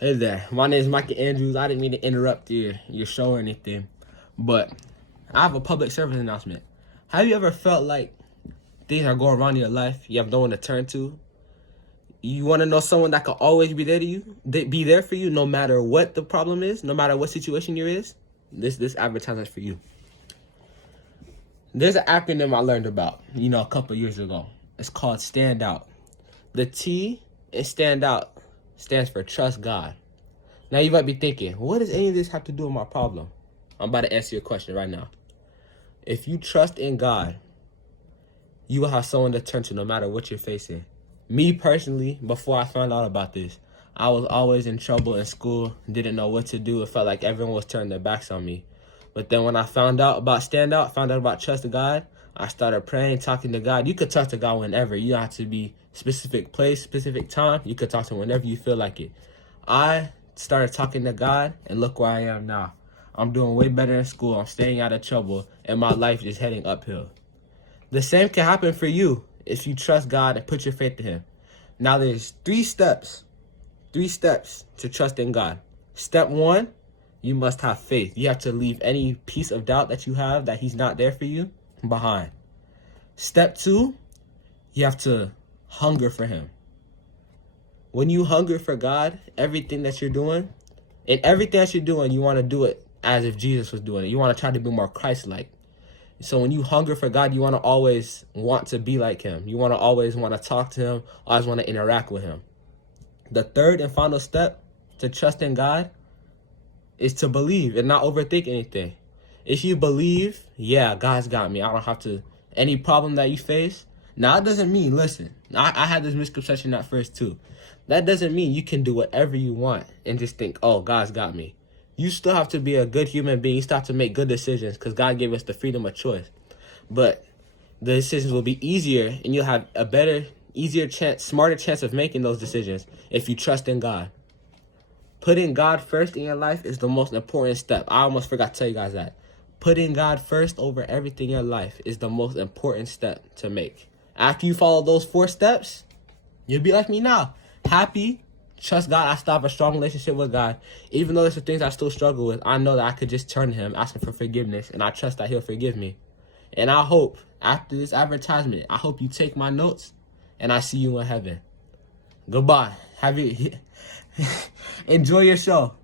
Hey there, my name is Michael Andrews. I didn't mean to interrupt your show or anything, but I have a public service announcement. Have you ever felt like things are going wrong in your life? You have no one to turn to. You want to know someone that can always be there to you, be there for you, no matter what the problem is, no matter what situation you're in. This advertisement for you. There's an acronym I learned about, a couple years ago. It's called Stand Out. The T in Stand Out stands for Trust God. Now you might be thinking, what does any of this have to do with my problem? I'm about to answer your question right now. If you trust in God, you will have someone to turn to no matter what you're facing. Me personally, before I found out about this, I was always in trouble in school, didn't know what to do. It felt like everyone was turning their backs on me. But then when I found out about Stand Out, found out about Trust God, I started praying, talking to God. You could talk to God whenever. You don't have to be specific place, specific time. You could talk to him whenever you feel like it. I started talking to God, and look where I am now. I'm doing way better in school. I'm staying out of trouble, and my life is heading uphill. The same can happen for you if you trust God and put your faith in him. Now there's three steps to trust in God. Step one, you must have faith. You have to leave any piece of doubt that you have that he's not there for you behind. Step two, you have to hunger for him. When you hunger for God, everything that you're doing, you want to do it as if Jesus was doing it. You want to try to be more Christ-like. So when you hunger for God, you want to always want to be like him. You want to always want to talk to him, always want to interact with him. The third and final step to trust in God is to believe and not overthink anything. If you believe, yeah, God's got me. I don't have to, any problem that you face. Now, it doesn't mean, listen, I had this misconception at first too. That doesn't mean you can do whatever you want and just think, oh, God's got me. You still have to be a good human being. You still have to make good decisions because God gave us the freedom of choice. But the decisions will be easier and you'll have a better, easier chance, smarter chance of making those decisions if you trust in God. Putting God first in your life is the most important step. I almost forgot to tell you guys that. Putting God first over everything in your life is the most important step to make. After you follow those 4 steps, you'll be like me now. Happy, trust God. I still have a strong relationship with God. Even though there's some things I still struggle with, I know that I could just turn to him, ask him for forgiveness, and I trust that he'll forgive me. And I hope, after this advertisement, I hope you take my notes, and I see you in heaven. Goodbye. Enjoy your show.